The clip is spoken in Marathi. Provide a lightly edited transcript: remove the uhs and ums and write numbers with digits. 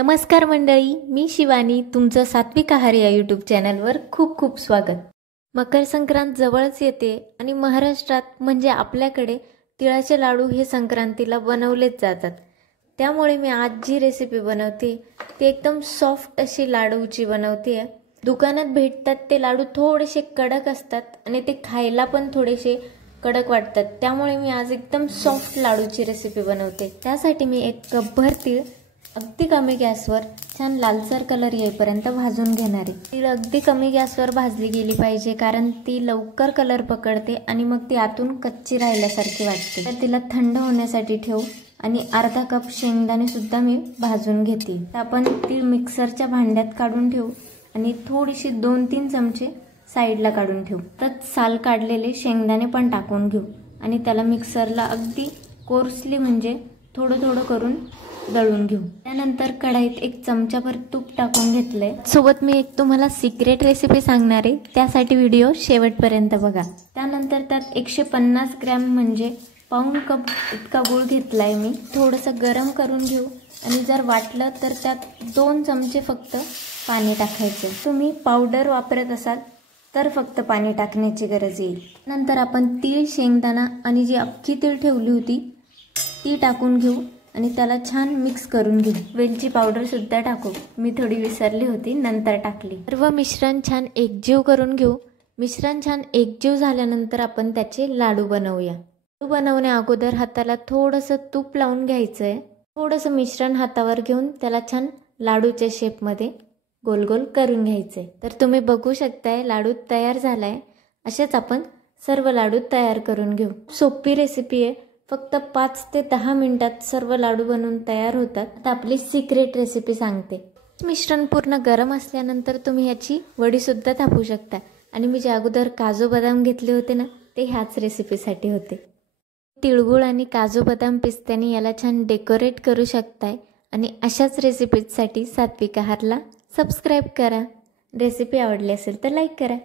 नमस्कार मंडळी, मी शिवानी तुमचं सात्विक आहार या यूट्यूब चॅनलवर खूप खूप स्वागत। मकर संक्रांत जवळच येते आणि महाराष्ट्रात म्हणजे आपल्याकडे तिळाचे लाडू हे संक्रांतीला बनवलेच जातात। त्यामुळे मी आज जी रेसिपी बनवते ती एकदम सॉफ्ट अशी लाडूची बनवते। दुकानात भेटतात ते लाडू थोडेसे कडक असतात आणि ते खायला पण थोडेसे कडक वाटतात। त्यामुळे मी आज एकदम सॉफ्ट लाडूची रेसिपी बनवते। त्यासाठी मी 1 कपभर तीळ अगदी कमी गॅसवर छान लालसर कलर येईपर्यंत भाजून घेणार आहे। तीळ अगदी कमी गॅसवर भाजली गेली पाहिजे, कारण ती लवकर कलर पकडते आणि मग ती आतून कच्ची राहिल्यासारखी वाटते। तर तिला थंड होण्यासाठी ठेवू आणि अर्धा कप शेंगदाणे सुद्धा मी भाजून घेते। तर आपण तीळ मिक्सरच्या भांड्यात काढून ठेवू आणि थोडीशी 2-3 चमचे साईडला काढून ठेवू। तर साल काढलेले शेंगदाणे पण टाकून घेऊ आणि त्याला मिक्सरला अगदी कोर्सली म्हणजे थोडं थोडं करून दळून घेऊ। त्यानंतर कढईत 1 चमचाभर तूप टाकून घेतलंय। सोबत मी एक तुम्हाला सिक्रेट रेसिपी सांगणार आहे, त्यासाठी व्हिडिओ शेवटपर्यंत बघा। त्यानंतर त्यात 150 ग्रॅम म्हणजे पाऊण कप इतका गूळ घेतलाय मी। थोडंसं गरम करून घेऊ आणि जर वाटलं तर त्यात 2 चमचे फक्त पाणी टाकायचं। तुम्ही पावडर वापरत असाल तर फक्त पाणी टाकण्याची गरज येईल। नंतर आपण तीळ, शेंगदाणा आणि जी अख्खी तीळ ठेवली होती ती टाकून घेऊ आणि त्याला छान मिक्स करून घेऊ। वेलची पावडर सुद्धा टाकू, मी थोडी विसरली होती, नंतर टाकली। सर्व मिश्रण छान एकजीव करून घेऊ। मिश्रण छान एकजीव झाल्यानंतर आपण त्याचे लाडू बनवूया। लाडू बनवण्या अगोदर हाताला थोडंसं तूप लावून घ्यायचंय। थोडंसं मिश्रण हातावर घेऊन त्याला छान लाडूच्या शेपमध्ये गोल गोल करून घ्यायचे। तर तुम्ही बघू शकताय लाडू तयार झालाय। असेच आपण सर्व लाडू तयार करून घेऊ। सोपी रेसिपी आहे, फक्त 5 ते 10 मिनिटात सर्व लाडू बनवून तयार होतात। आता आपली सिक्रेट रेसिपी सांगते। मिश्रण पूर्ण गरम असल्यानंतर तुम्ही याची वडी सुद्धा थापू शकता आणि मी जे अगोदर काजू बदाम घेतले होते ना ते ह्याच रेसिपीसाठी होते। तिळगुळ आणि काजू बदाम पिस्त्याने याला छान डेकोरेट करू शकताय आणि अशाच रेसिपीसाठी सात्विक आहारला सबस्क्राइब करा। रेसिपी आवडली असेल तर लाईक करा।